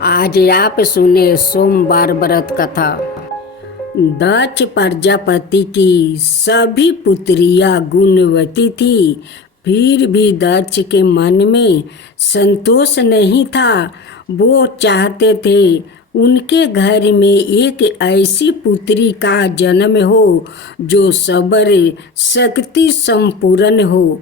आज आप सुने सोमवार व्रत कथा। दक्ष प्रजापति की सभी पुत्रियां गुणवती थी, फिर भी दक्ष के मन में संतोष नहीं था। वो चाहते थे उनके घर में एक ऐसी पुत्री का जन्म हो जो सबर शक्ति संपूर्ण हो।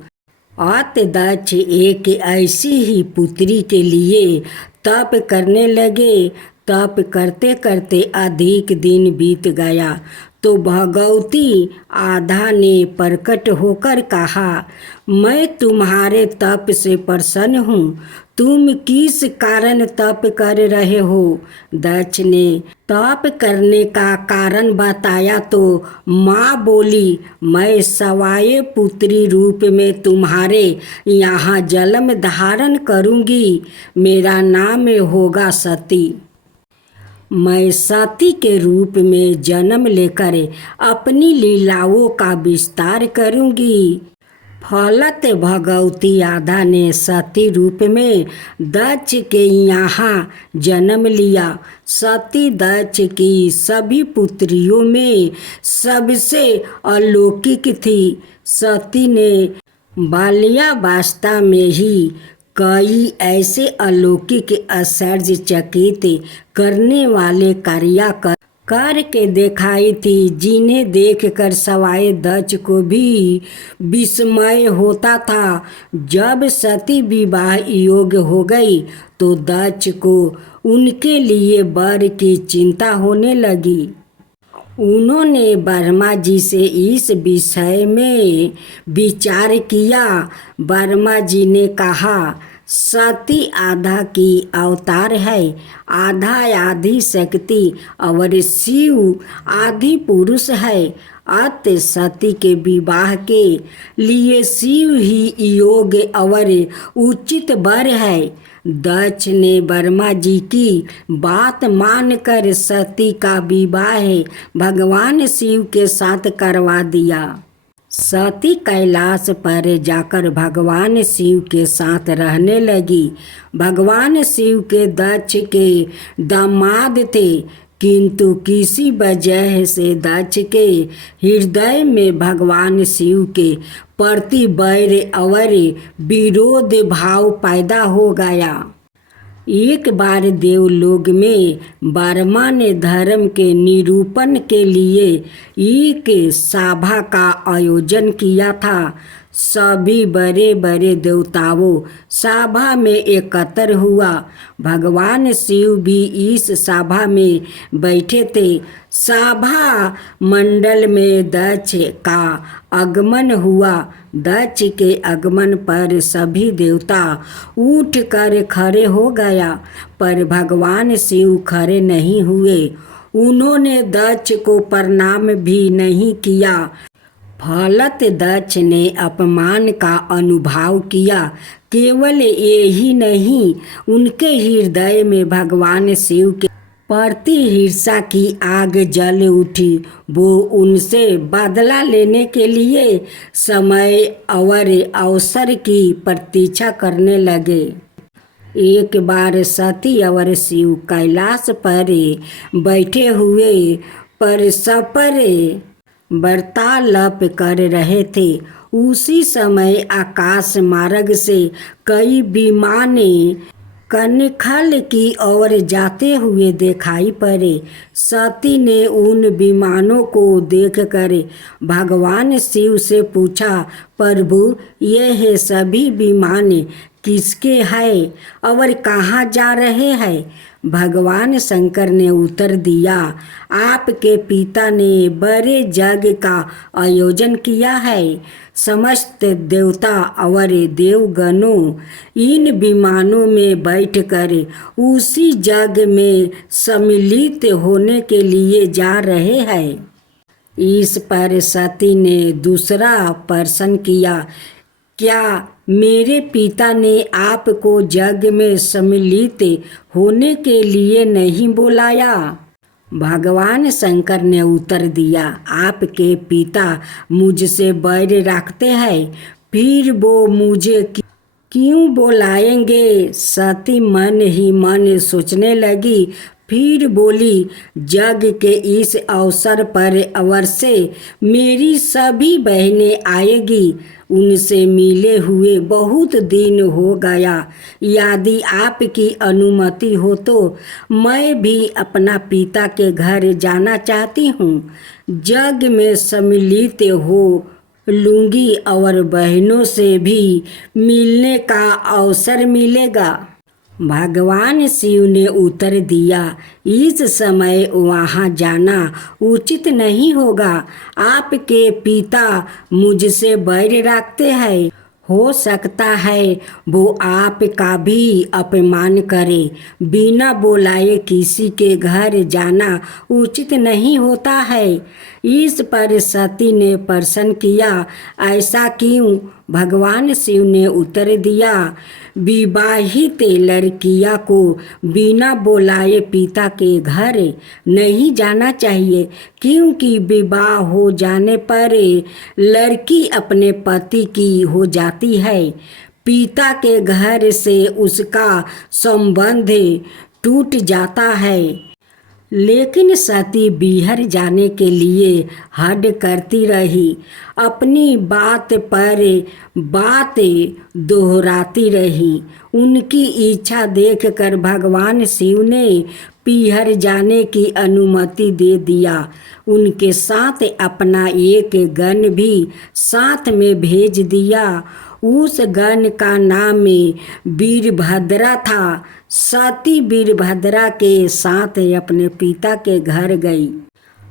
दक्ष एक ऐसी ही पुत्री के लिए तप करने लगे। तप करते करते अधिक दिन बीत गया तो भगवती आधा ने प्रकट होकर कहा, मैं तुम्हारे तप से प्रसन्न हूँ। तुम किस कारण तप कर रहे हो? दक्ष ने तप करने का कारण बताया तो माँ बोली, मैं सवाए पुत्री रूप में तुम्हारे यहाँ जन्म धारण करूँगी। मेरा नाम होगा सती। मैं सती के रूप में जन्म लेकर अपनी लीलाओं का विस्तार करूँगी। फलत भगवती आधा ने सती रूप में दक्ष के यहाँ जन्म लिया। सती दक्ष की सभी पुत्रियों में सबसे अलौकिक थी। सती ने बाल्यावस्था में ही कई ऐसे अलौकिक आश्चर्यचकित करने वाले कार्य करके दिखाई थी, जिन्हें देखकर सवाए दक्ष को भी विस्मय होता था। जब सती विवाह योग्य हो गई तो दक्ष को उनके लिए वर की चिंता होने लगी। उन्होंने ब्रह्मा जी से इस विषय में विचार किया। ब्रह्मा जी ने कहा, सती आधा की अवतार है, आधा आदि शक्ति और शिव आदि पुरुष है। अत सती के विवाह के लिए शिव ही योग्य और उचित वर है। दक्ष ने ब्रह्मा जी की बात मानकर सती का विवाह भगवान शिव के साथ करवा दिया। सती कैलाश पर जाकर भगवान शिव के साथ रहने लगी। भगवान शिव के दक्ष के दामाद थे, किंतु किसी वजह से दक्ष के हृदय में भगवान शिव के प्रति वैर और विरोध भाव पैदा हो गया। एक बार देवलोक में ब्रह्मा ने धर्म के निरूपण के लिए एक सभा का आयोजन किया था। सभी बड़े बड़े देवताओं सभा में एकत्र हुआ। भगवान शिव भी इस सभा में बैठे थे। सभा मंडल में दक्ष का आगमन हुआ। दक्ष के आगमन पर सभी देवता उठ कर खड़े हो गया, पर भगवान शिव खड़े नहीं हुए। उन्होंने दक्ष को प्रणाम भी नहीं किया। फलत दक्ष ने अपमान का अनुभव किया। केवल यही नहीं, उनके हृदय में भगवान शिव के प्रति ईर्ष्या की आग जल उठी। वो उनसे बदला लेने के लिए समय और अवसर की प्रतीक्षा करने लगे। एक बार सती और शिव कैलाश पर बैठे हुए परस्पर वार्तालाप कर रहे थे। उसी समय आकाश मार्ग से कई विमान कनखल की ओर जाते हुए दिखाई पड़े। सती ने उन विमानों को देखकर भगवान शिव से पूछा, प्रभु, यह सभी विमान किसके हैं और कहाँ जा रहे हैं? भगवान शंकर ने उत्तर दिया, आपके पिता ने बड़े यज्ञ का आयोजन किया है। समस्त देवता और देवगणों इन विमानों में बैठकर उसी यज्ञ में सम्मिलित होने के लिए जा रहे हैं। इस पर सती ने दूसरा प्रश्न किया, क्या मेरे पिता ने आपको यज्ञ में सम्मिलित होने के लिए नहीं बुलाया? भगवान शंकर ने उत्तर दिया, आपके पिता मुझसे बैर रखते हैं, फिर वो मुझे क्यों बुलाएंगे? सती मन ही मन सोचने लगी। फिर बोली, जग के इस अवसर पर अवश्य मेरी सभी बहनें आएगी। उनसे मिले हुए बहुत दिन हो गया। यदि आपकी अनुमति हो तो मैं भी अपना पिता के घर जाना चाहती हूँ। जग में सम्मिलित हो लूँगी और बहनों से भी मिलने का अवसर मिलेगा। भगवान शिव ने उत्तर दिया, इस समय वहाँ जाना उचित नहीं होगा। आपके पिता मुझसे बैर रखते हैं। हो सकता है वो आपका भी अपमान करे। बिना बुलाए किसी के घर जाना उचित नहीं होता है। इस पर सती ने प्रश्न किया, ऐसा क्यों? भगवान शिव ने उत्तर दिया, विवाहित लड़कियां को बिना बुलाए पिता के घर नहीं जाना चाहिए, क्योंकि विवाह हो जाने पर लड़की अपने पति की हो जाती है। पिता के घर से उसका संबंध टूट जाता है। लेकिन सती बिहार जाने के लिए हड करती रही। अपनी बात पर बात दोहराती रही। उनकी इच्छा देखकर भगवान शिव ने पीहर जाने की अनुमति दे दिया। उनके साथ अपना एक गण भी साथ में भेज दिया। उस गण का नाम वीरभद्रा था। सती वीरभद्रा के साथ अपने पिता के घर गई।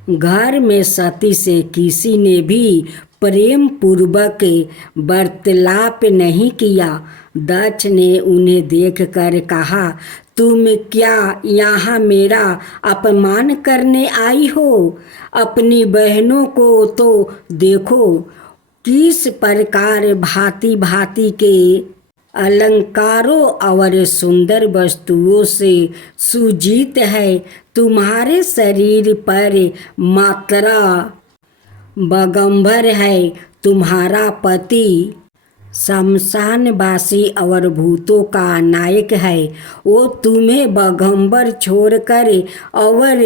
घर में सती से किसी ने भी प्रेम पूर्वक वार्तालाप नहीं किया। दक्ष ने उन्हें देखकर कहा, तुम क्या यहाँ मेरा अपमान करने आई हो? अपनी बहनों को तो देखो, किस प्रकार भांति भांति के अलंकारों और सुंदर वस्तुओं से सुजीत है। तुम्हारे शरीर पर मात्रा बगंबर है। तुम्हारा पति शमशानवासी और भूतों का नायक है। वो तुम्हें बगंबर छोड़कर और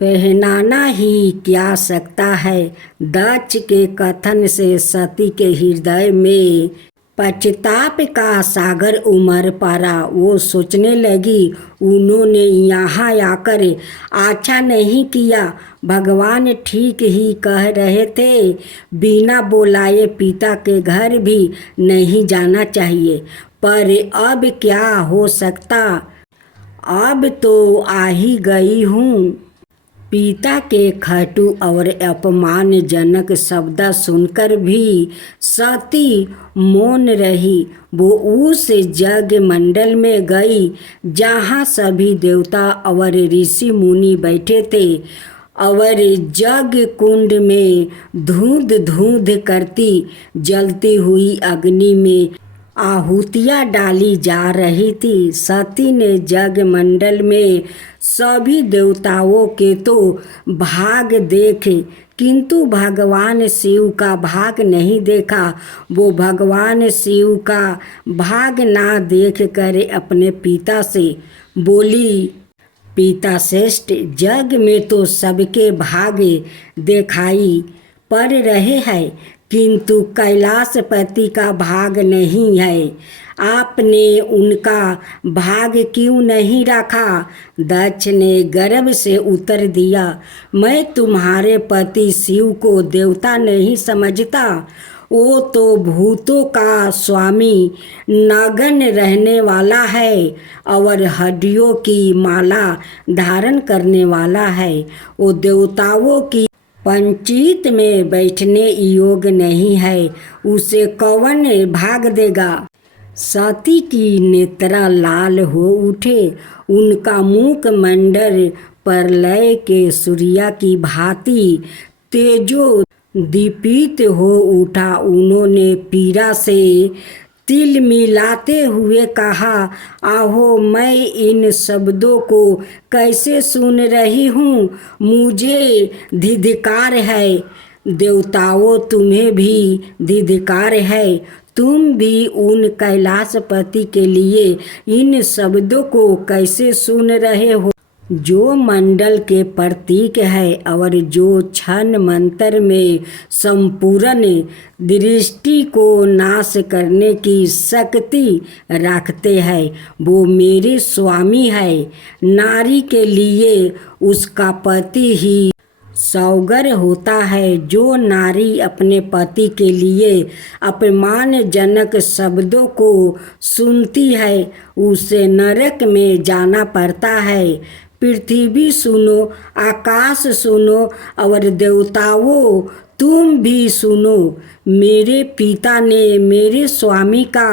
पहनाना ही क्या सकता है। दक्ष के कथन से सती के हृदय में पश्चाताप का सागर उमड़ पड़ा। वो सोचने लगी, उन्होंने यहाँ आकर अच्छा नहीं किया। भगवान ठीक ही कह रहे थे, बिना बुलाए पिता के घर भी नहीं जाना चाहिए। पर अब क्या हो सकता, अब तो आ ही गई हूँ। पिता के खटू और अपमानजनक शब्द सुनकर भी सती मौन रही। वो उस जग मंडल में गई जहाँ सभी देवता और ऋषि मुनि बैठे थे और जग कुंड में धूंध धूंध करती जलती हुई अग्नि में आहुतियाँ डाली जा रही थी। सती ने जग मंडल में सभी देवताओं के तो भाग देखे, किंतु भगवान शिव का भाग नहीं देखा। वो भगवान शिव का भाग ना देख कर अपने पिता से बोली, पिता श्रेष्ठ, जग में तो सबके भाग दिखाई पड़ रहे हैं, किंतु कैलाशपति का भाग नहीं है। आपने उनका भाग क्यों नहीं रखा? दक्ष ने गर्व से उत्तर दिया, मैं तुम्हारे पति शिव को देवता नहीं समझता। वो तो भूतों का स्वामी नगन रहने वाला है और हड्डियों की माला धारण करने वाला है। वो देवताओं की पंचित में बैठने योग्य नहीं है। उसे कौन भाग देगा? सती की नेत्रा लाल हो उठे। उनका मुख मंडल प्रलय के सूर्य की भांति तेजो दीपित हो उठा। उन्होंने पीड़ा से तिल मिलाते हुए कहा, आहो, मैं इन शब्दों को कैसे सुन रही हूँ? मुझे धिक्कार है। देवताओं, तुम्हें भी धिक्कार है। तुम भी उन कैलाशपति के लिए इन शब्दों को कैसे सुन रहे हो जो मंडल के प्रतीक है और जो क्षण मंत्र में संपूर्ण दृष्टि को नाश करने की शक्ति रखते हैं। वो मेरे स्वामी है। नारी के लिए उसका पति ही सौगर होता है। जो नारी अपने पति के लिए अपमानजनक शब्दों को सुनती है उसे नरक में जाना पड़ता है। पृथ्वी सुनो, आकाश सुनो और देवताओं तुम भी सुनो। मेरे पिता ने मेरे स्वामी का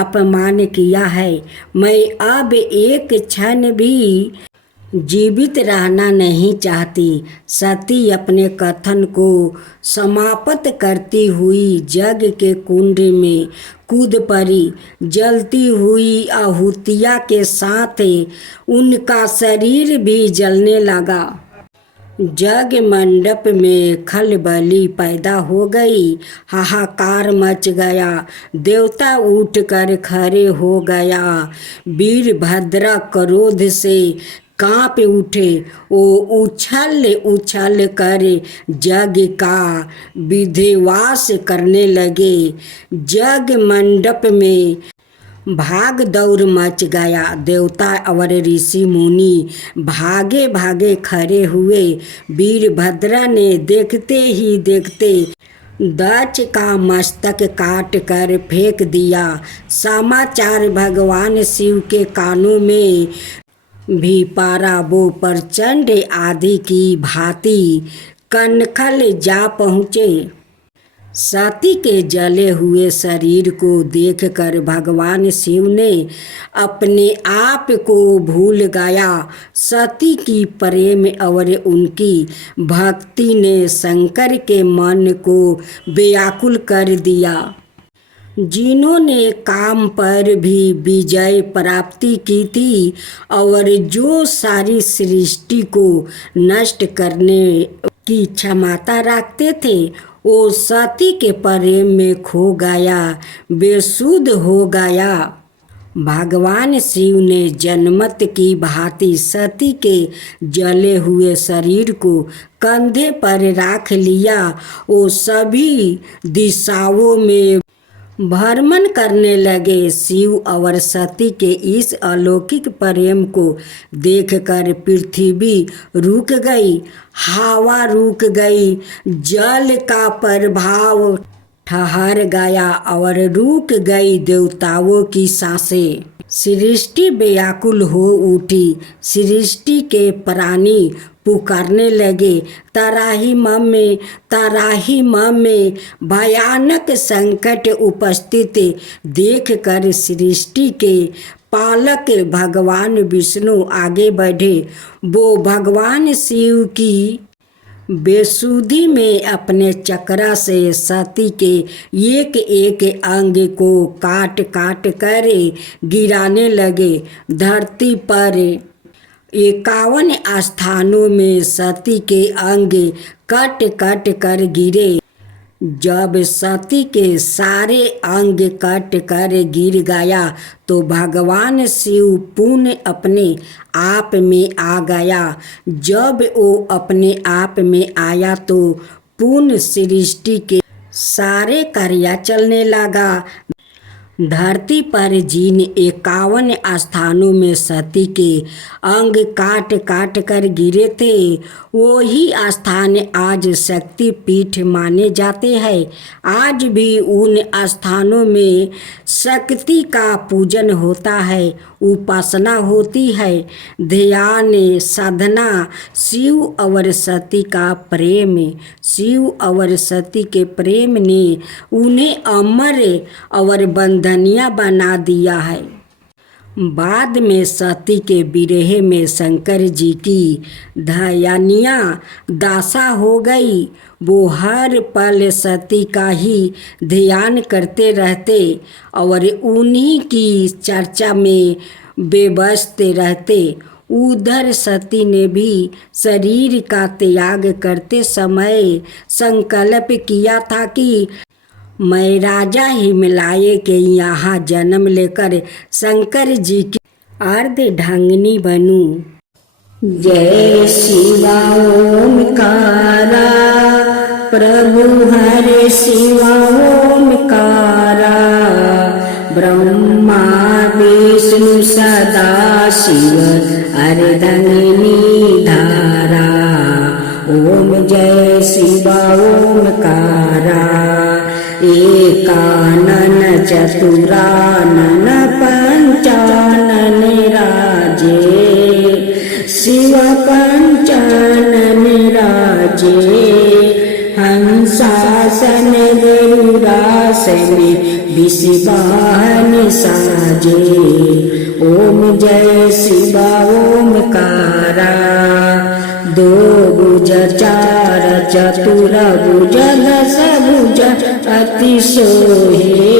अपमान किया है। मैं अब एक क्षण भी जीवित रहना नहीं चाहती। सती अपने कथन को समाप्त करती हुई जग के कुंड में कूद पड़ी। जलती हुई आहुतिया के साथ उनका शरीर भी जलने लगा। जग मंडप में खलबली पैदा हो गई। हाहाकार मच गया। देवता उठकर खड़े हो गया। वीरभद्र क्रोध से कांप उठे। वो उछल उछल कर जग का विधिवास करने लगे। जग मंडप में भाग दौड़ मच गया। देवता और ऋषि मुनि भागे भागे खड़े हुए। वीरभद्र ने देखते ही देखते दक्ष का मस्तक काट कर फेंक दिया। समाचार भगवान शिव के कानों में भी पारा। वो प्रचंड आंधी की भांति कनखल जा पहुँचे। सती के जले हुए शरीर को देखकर भगवान शिव ने अपने आप को भूल गया। सती की प्रेम और उनकी भक्ति ने शंकर के मन को व्याकुल कर दिया। जिन्होंने काम पर भी विजय प्राप्ति की थी और जो सारी सृष्टि को नष्ट करने की क्षमता रखते थे वो सती के प्रेम में खो गया, बेसुध हो गया। भगवान शिव ने जनमत की भांति सती के जले हुए शरीर को कंधे पर रख लिया। वो सभी दिशाओं में भ्रमण करने लगे। शिव और सती के इस अलौकिक प्रेम को देखकर पृथ्वी रुक गई, हवा रुक गई, जल का प्रभाव ठहर गया और रुक गई देवताओं की सांसें। सृष्टि व्याकुल हो उठी। सृष्टि के प्राणी पुकारने लगे, तराही मम्मे, तराही मम्मे। भयानक संकट उपस्थित देखकर सृष्टि के पालक भगवान विष्णु आगे बढ़े। वो भगवान शिव की बेसुधी में अपने चक्र से सती के एक एक अंग को काट काट कर गिराने लगे। धरती पर 51 स्थानों में सती के अंग कट कट कर गिरे। जब सती के सारे अंग कट कर गिर गया तो भगवान शिव पुनः अपने आप में आ गया। जब वो अपने आप में आया तो पुनः सृष्टि के सारे कार्य चलने लगा। धरती पर जिन 51 स्थानों में सती के अंग काट काट कर गिरे थे वही स्थान आज शक्तिपीठ माने जाते हैं। आज भी उन स्थानों में शक्ति का पूजन होता है, उपासना होती है, ध्यान साधना। शिव और सती का प्रेम, शिव और सती के प्रेम ने उन्हें अमर और बंधनिया बना दिया है। बाद में सती के विरह में शंकर जी की दयनीय दशा हो गई। वो हर पल सती का ही ध्यान करते रहते और उन्हीं की चर्चा में व्यस्त रहते। उधर सती ने भी शरीर का त्याग करते समय संकल्प किया था कि मैं राजा हिमलाय के यहाँ जन्म लेकर शंकर जी की अर्धढंगनी बनूं। जय शिवा ओमकारा प्रभु हरे शिवा ओमकारा ब्रह्मा विष्णु सदा शिव अर्धंगिनी धारा। ओम जय शिवा ओमकारा एकानन चतुरानन पंचानन राजे शिव पंचानन राजे हंसासन गरुड़ासन विषवाहन साजे। ओम जय शिवा ओमकारा दो भुज चार चतुर भुज दस भुज अति सोहे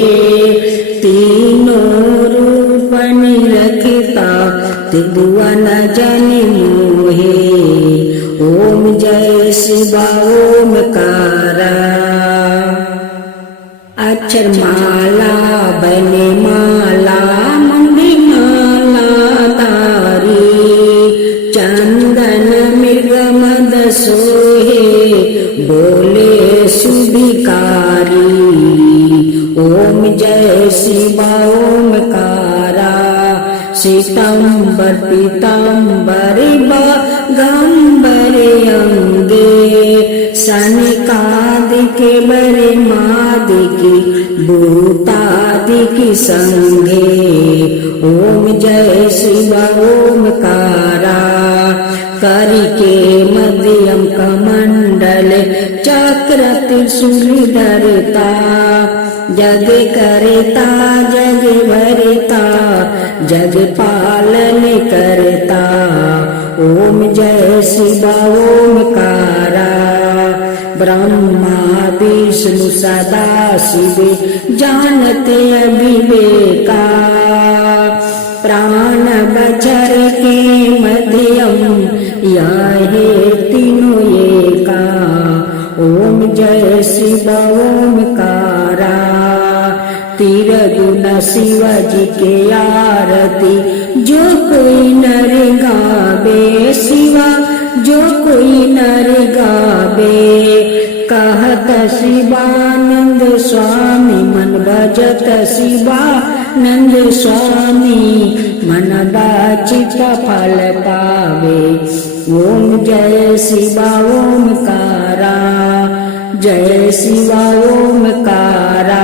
तीनों रूप निरखता त्रिभुवन जन मोहे। ओम जय शिवा ओमकारा अक्षर माला बने माला मंदी माला तारी चंदन मृग मद सोहे बोले सुभिकारी। ओम जय शिवा ओमकारा श्वेतांबर पीतांबर बागंबर अंगे सनकादिक बरे मादिकी भूतादिकी संगे। ओम जय शिवा ओमकारा करके मध्यम कमंडल चक्र त्रिशूल धरता जग करता जग भरता जग पालन करता। ओम जय शिवा ओमकारा ब्रह्मा विष्णु सदा शिव जानते अविवेका प्राण बचर के मध्यम याहे तीनों एका। ओम जय शिवा ओमकारा तिरगुण शिव जी के आरती जो कोई नर गावे शिवा जो कोई नर गावे। कहत शिवानंद स्वामी मन भजत शिवानंद स्वामी मन वांछित फल पावे। ओम जय शिवा ओमकारा जय शिवा ओमकारा।